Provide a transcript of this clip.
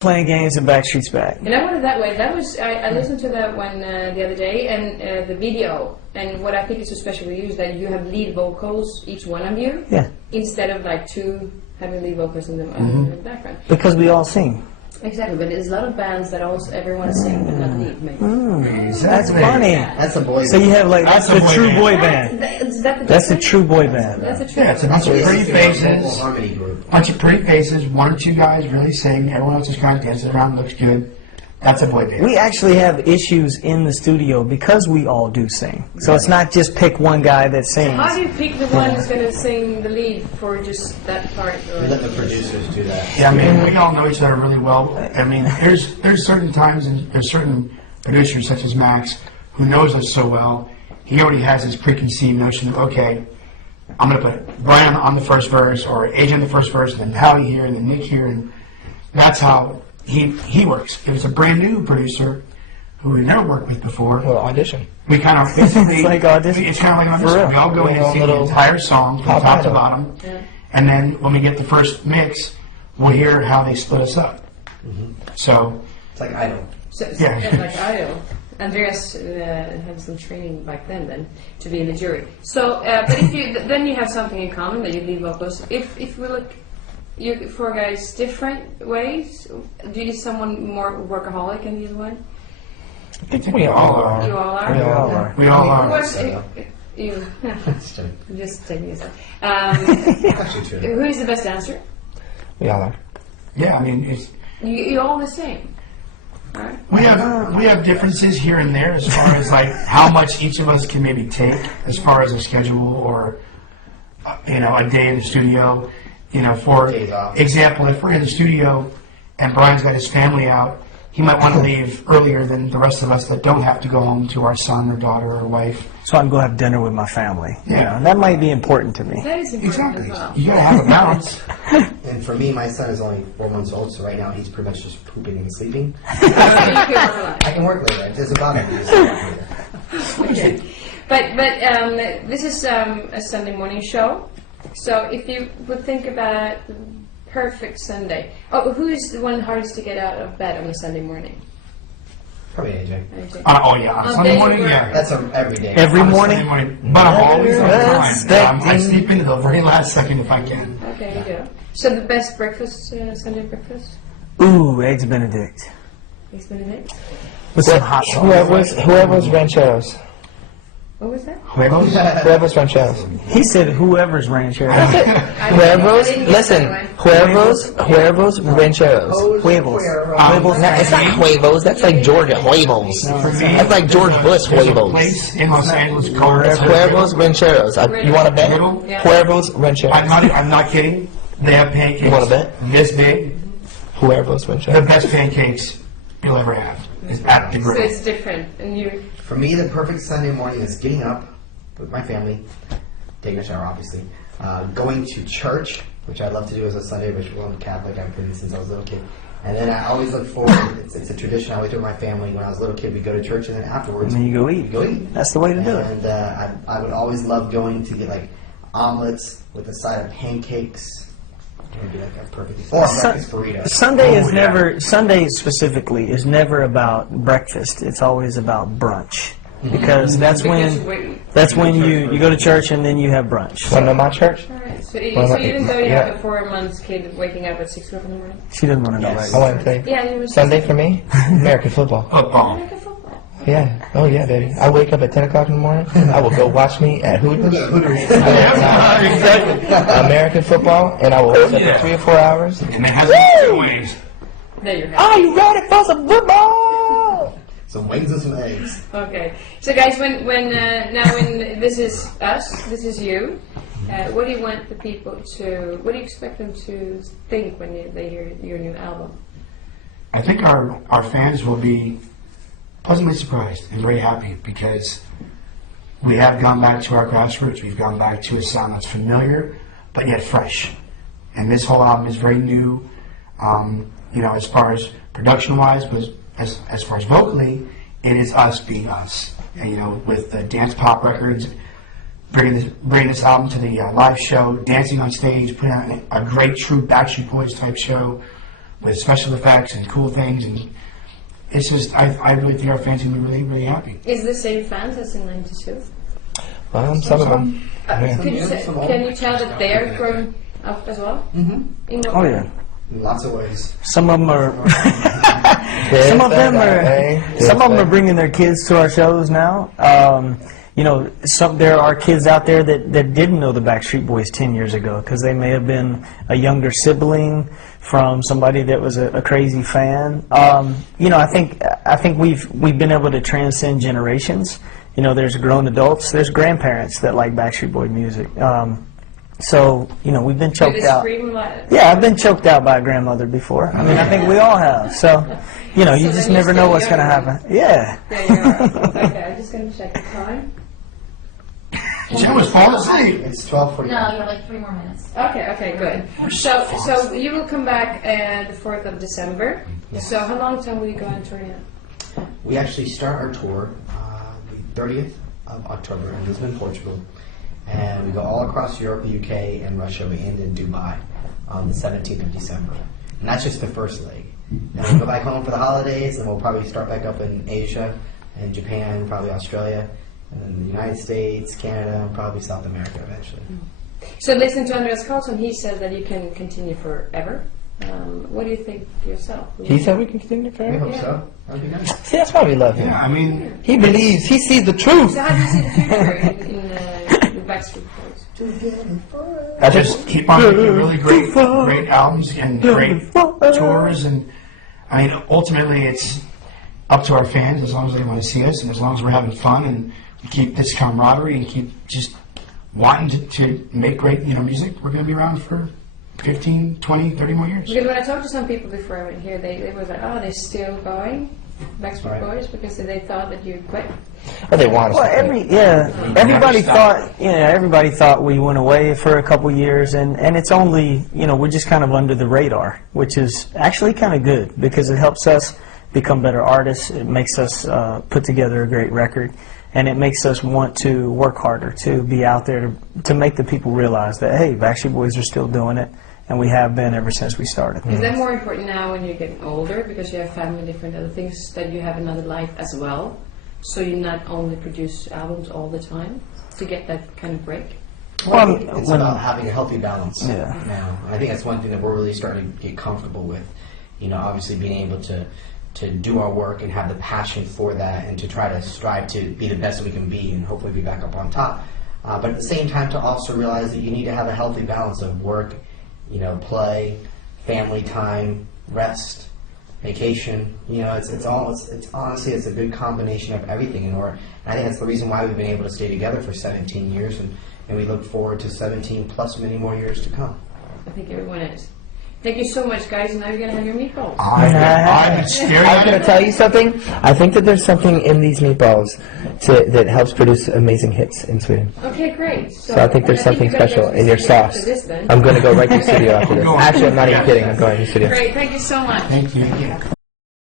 Playing games and BackStreet's back. And I wanted that way. That was I listened to that one the other day, and the video. And what I think is so special with you is that you have lead vocals, each one of you, instead of like two having lead vocals in the background. Because we all sing. Exactly, but there's a lot of bands that also everyone sing but not lead. Maybe. That's funny. That's a boy band. So you have like that's the true boy band. That's the true boy band. That's a true. Yeah, it's a bunch of pretty faces. Harmony group. Bunch of pretty faces. One or two guys really sing. Everyone else just kind of dances around, looks good. That's a boy band. We actually have issues in the studio because we all do sing. So it's not just pick one guy that sings. How do you pick the one who's going to sing the lead for just that part? We let the producers do that. Yeah, I mean, we all know each other really well. I mean, there's certain times and there's certain producers such as Max who knows us so well. He already has his preconceived notion of, okay, I'm going to put Brian on the first verse or AJ on the first verse and then Howie here and then Nick here, and that's how he works. If it's a brand new producer who we never worked with before, well, audition. We kind of basically it's like audition. It's kind of like audition. We all go in and sing the entire song from top to bottom, and then when we get the first mix, we'll hear how they split us up. So it's like Idol. So, like Idol. Andreas had some training back then to be in the jury. So, but if you then you have something in common that you lead vocals. If we look. You four guys different ways. Do you need someone more workaholic than the other one? I think we all are. You all are. We all are. We all are. You just taking this out. Actually, true. Who is the best dancer? We all are. Yeah, I mean, it's You all the same. Right. we have differences here and there as far as like how much each of us can maybe take as far as a schedule or a day in the studio. For example, if we're in the studio and Brian's got his family out, he might want to leave earlier than the rest of us that don't have to go home to our son or daughter or wife. So I can go have dinner with my family. Yeah. That might be important to me. That is important Exactly. as well. You gotta have a balance. And for me, my son is only 4 months old, so right now he's pretty much just pooping and sleeping. I can work later. It doesn't bother me. Okay. But this is a Sunday morning show. So if you would think about perfect Sunday. Oh, who is the one hardest to get out of bed on a Sunday morning? Probably AJ. Oh yeah, Sunday morning, yeah. That's every day. Every morning? Sunday morning. But I'm always on time. I sleep into the very last second if I can. Okay, you do. So the best breakfast, Sunday breakfast? Ooh, Eggs Benedict. Eggs Benedict? With some hot sauce. Whoever's rancheros. What was that? Whoever's rancheros. He said whoever's ranchero. Whoever's rancheros. Huevos. It's not huevos. That's like Georgia huevos. That's like George Bush huevos. Place in Los Angeles called Huevos rancheros. You want to bet? Yeah. Huevos rancheros. I'm not kidding. They have pancakes. You want to bet? This big. Huevos The rancheros. best pancakes you'll ever have is at the So grill. it's different. And you... For me, the perfect Sunday morning is getting up with my family, taking a shower, obviously, going to church, which I love to do as a Sunday ritual. I'm Catholic. I've been since I was a little kid. And then I always look forward. It's a tradition I always do with my family. When I was a little kid, we go to church, and then afterwards, And then you go eat. go eat. That's the way to do it. And I would always love going to get like omelets with a side of pancakes. It would be like a perfect or a breakfast burrito. Sunday specifically is never about breakfast. It's always about brunch. Because that's when you go to church and then you have brunch. Want to know my church? Alright, so even though you have a 4 months kid waking up at 6 o'clock in the morning? She doesn't want to know I that. want to tell you. Yeah, you were Sunday for me, American football. Football. American football. Yeah. Oh yeah, baby. I wake up at 10 o'clock in the morning. I will go watch me at Hooters. Exactly. American football, and I will wake up for 3 or 4 hours. And it has two ways. There you go. Are you ready for some football? Some wings and some eggs. Okay. So guys, when this is us, this is you. What do you want the people to? What do you expect them to think when they hear your new album? I think our fans will be pleasantly surprised and very happy because we have gone back to our grassroots. We've gone back to a sound that's familiar but yet fresh. And this whole album is very new. As far as production-wise, but as far as vocally, it is us being us. And, with the dance pop records, bringing this album to the live show, dancing on stage, putting on a great true Backstreet Boys type show, with special effects and cool things, and it's just I really think our fans are gonna be really really happy. Is the same fans as in '92? Some of them. Can you tell that they're growing up as well? Mm-hmm. In what Oh way? yeah. In lots of ways. Some of them are. Some of them are bringing their kids to our shows now. You know, there are kids out there that didn't know the Backstreet Boys 10 years ago because they may have been a younger sibling from somebody that was a crazy fan. You know, I think we've been able to transcend generations. You know, there's grown adults, there's grandparents that like Backstreet Boy music. So, you know, we've been Do choked they out. scream like? Yeah, I've been choked out by a grandmother before. I mean, I think we all have. So, you know, you So just then you're never know still what's going to young. happen. Yeah. Yeah, you are. Okay, I'm just going to check the time. Jim was falling asleep. It's 12:40. No, you have like 3 more minutes. Okay, good. So you will come back the 4th of December. Yes. So how long time will you go on tour now? We actually start our tour the 30th of October in Lisbon, Portugal. And we go all across Europe, the UK, and Russia. We end in Dubai on the 17th of December. And that's just the first leg. Then we'll go back home for the holidays, and we'll probably start back up in Asia, and Japan, probably Australia, and then the United States, Canada, and probably South America eventually. So listen to Andreas Karlsson. He said that you can continue forever. What do you think yourself? He said we can continue We forever. hope Yeah. so. That'd be nice. See, that's why we love him. Yeah, I mean, He believes. He sees the truth. So how do you see the future in the Backstreet Boys? I just just keep on making really great albums and great tours, and I mean, ultimately, it's up to our fans as long as they want to see us, and as long as we're having fun and we keep this camaraderie and keep just wanting to make great, music. We're going to be around for 15, 20, 30 more years. Because when I talked to some people before I went here, they were like, oh, they're still going, Backstreet Right. Boys, because they thought that you quit. Oh, they want us. Well, to quit. everybody stop. thought, everybody thought we went away for a couple years, and it's only, we're just kind of under the radar, which is actually kind of good because it helps us become better artists. It makes us put together a great record, and it makes us want to work harder, to be out there, to make the people realize that, hey, Backstreet Boys are still doing it, and we have been ever since we started. Is that more important now when you're getting older because you have family, different other things, that you have another life as well? So you not only produce albums all the time to get that kind of break? Well, It's when- about having a healthy balance Yeah. now. And I think that's one thing that we're really starting to get comfortable with. Obviously being able to do our work and have the passion for that and to try to strive to be the best we can be and hopefully be back up on top. But at the same time to also realize that you need to have a healthy balance of work, play, family time, rest, vacation. It's honestly it's a good combination of everything. And I think that's the reason why we've been able to stay together for 17 years and we look forward to 17 plus many more years to come. I think everyone is. Thank you so much, guys, and now you're going to have your meatballs. I've been staring I'm at going it. to tell you something. I think that there's something in these meatballs that helps produce amazing hits in Sweden. Okay, great. So I think there's something you're gonna special go to in your the studio sauce. after this, then. I'm going to go right to the studio after this. Actually, I'm not even kidding. I'm going to the studio. Great, thank you so much. Thank you.